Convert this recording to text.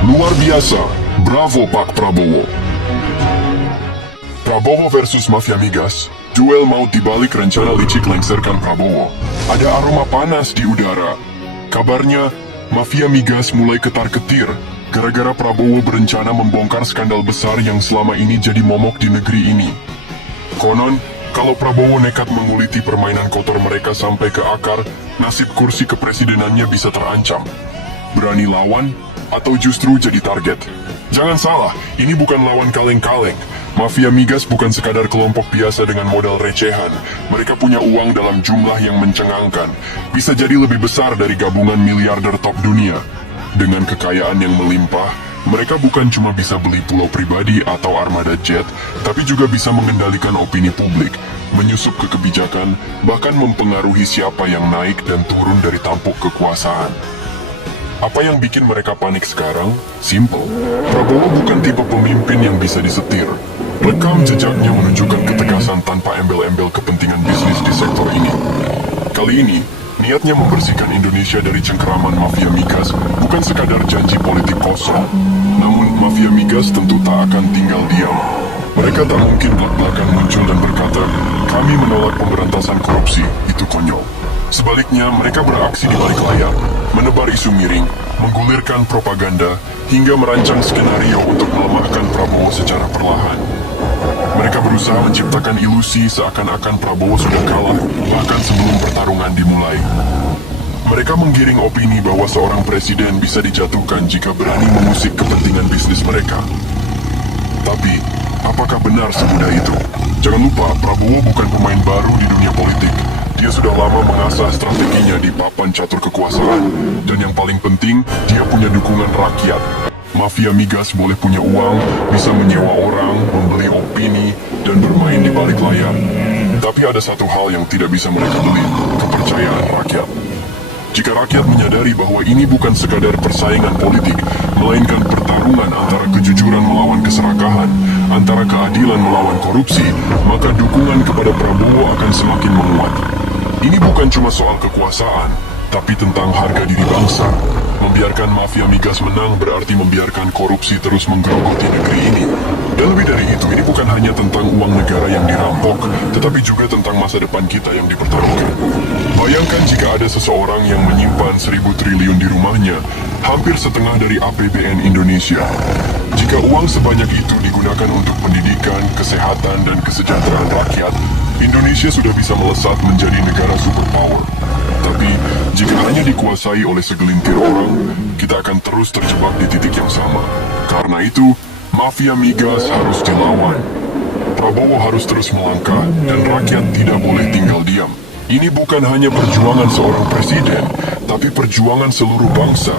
Luar biasa, bravo Pak Prabowo. Prabowo versus Mafia Migas, duel maut dibalik rencana licik lengserkan Prabowo. Ada aroma panas di udara. Kabarnya, Mafia Migas mulai ketar-ketir gara-gara Prabowo berencana membongkar skandal besar yang selama ini jadi momok di negeri ini. Konon, kalau Prabowo nekat menguliti permainan kotor mereka sampai ke akar, nasib kursi kepresidenannya bisa terancam. Berani lawan, atau justru jadi target? Jangan salah, ini bukan lawan kaleng-kaleng. Mafia Migas bukan sekadar kelompok biasa dengan modal recehan. Mereka punya uang dalam jumlah yang mencengangkan. Bisa jadi lebih besar dari gabungan miliarder top dunia. Dengan kekayaan yang melimpah, mereka bukan cuma bisa beli pulau pribadi atau armada jet, tapi juga bisa mengendalikan opini publik, menyusup ke kebijakan, bahkan mempengaruhi siapa yang naik dan turun dari tampuk kekuasaan. Apa yang bikin mereka panik sekarang? Simple. Prabowo bukan tipe pemimpin yang bisa disetir. Rekam jejaknya menunjukkan ketegasan tanpa embel-embel kepentingan bisnis di sektor ini. Kali ini, niatnya membersihkan Indonesia dari cengkeraman Mafia Migas bukan sekadar janji politik kosong. Namun, Mafia Migas tentu tak akan tinggal diam. Mereka tak mungkin belak-belakan muncul dan berkata, kami menolak pemberantasan korupsi, itu konyol. Sebaliknya, mereka beraksi di balik layar, menebar isu miring, menggulirkan propaganda, hingga merancang skenario untuk melemahkan Prabowo secara perlahan. Mereka berusaha menciptakan ilusi seakan-akan Prabowo sudah kalah, bahkan sebelum pertarungan dimulai. Mereka menggiring opini bahwa seorang presiden bisa dijatuhkan jika berani mengusik kepentingan bisnis mereka. Tapi, apakah benar semudah itu? Jangan lupa, Prabowo bukan pemain baru di dunia politik. Dia sudah lama mengasah strateginya di papan catur kekuasaan. Dan yang paling penting, dia punya dukungan rakyat. Mafia Migas boleh punya uang, bisa menyewa orang, membeli opini, dan bermain di balik layar. Tapi ada satu hal yang tidak bisa mereka beli, kepercayaan rakyat. Jika rakyat menyadari bahwa ini bukan sekadar persaingan politik, melainkan pertarungan antara kejujuran melawan keserakahan, antara keadilan melawan korupsi, maka dukungan kepada Prabowo akan semakin menguat. Ini bukan cuma soal kekuasaan, tapi tentang harga diri bangsa. Membiarkan Mafia Migas menang berarti membiarkan korupsi terus menggerogoti negeri ini. Dan lebih dari itu, ini bukan hanya tentang uang negara yang dirampok, tetapi juga tentang masa depan kita yang dipertaruhkan. Bayangkan jika ada seseorang yang menyimpan 1.000 triliun di rumahnya, hampir setengah dari APBN Indonesia. Jika uang sebanyak itu digunakan untuk pendidikan, kesehatan, dan kesejahteraan rakyat, Indonesia sudah bisa melesat menjadi negara superpower. Tapi, jika hanya dikuasai oleh segelintir orang, kita akan terus terjebak di titik yang sama. Karena itu, Mafia Migas harus dilawan. Prabowo harus terus melangkah, dan rakyat tidak boleh tinggal diam. Ini bukan hanya perjuangan seorang presiden, tapi perjuangan seluruh bangsa.